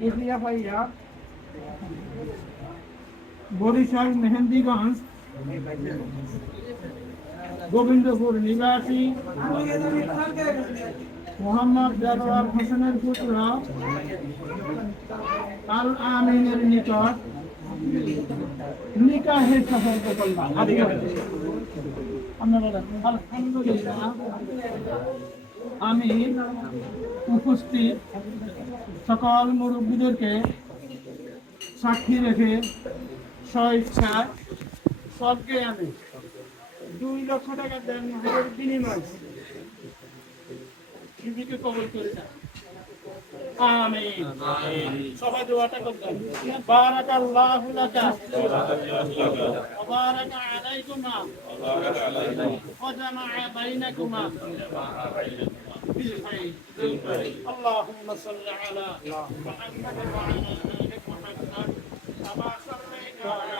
দেখিয়া বরিশাল মেহেন্দিগঞ্জ, গোবিন্দপুর নিবাসী মোহাম্মদ জাদওয়ার হোসেনের পুত্র আল আমিনের নিকট নিকাহে সফর করলাম আলহামদুলিল্লাহ। আমি উপস্থিত সকল মুরব্বীদেরকে সাক্ষী রেখে স্বেচ্ছা সবকে আমি দুই লক্ষ টাকা দেন বিনিময়। জীবিকে কবল করে না আমিন সবাই দোয়াটা করবেন বারাকাল্লাহু লাকা ওয়া বারাকা আলাইকুমা ওয়া জামাআ বাইনাকুমা بالخير اللهم صل على محمد وعلى ال محمد كما صليت على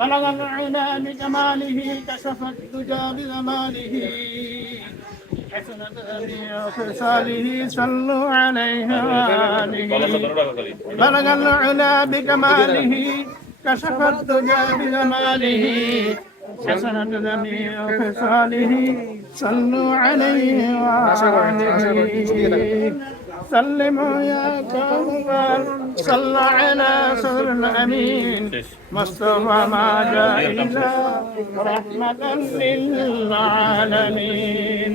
بلغ العلا بجماله كشف الدجى بجماله حسنت جميع خصاله صلوا عليه وآله بلغ العلا بكماله كشف الدجى بجماله حسنت جميع خصاله صلوا عليه وآله سلموا يا كوثر صلى على سر الأمين. مصطفى ما جاء إلا رحمة للعالمين.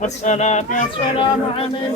والصلاة والسلام عليه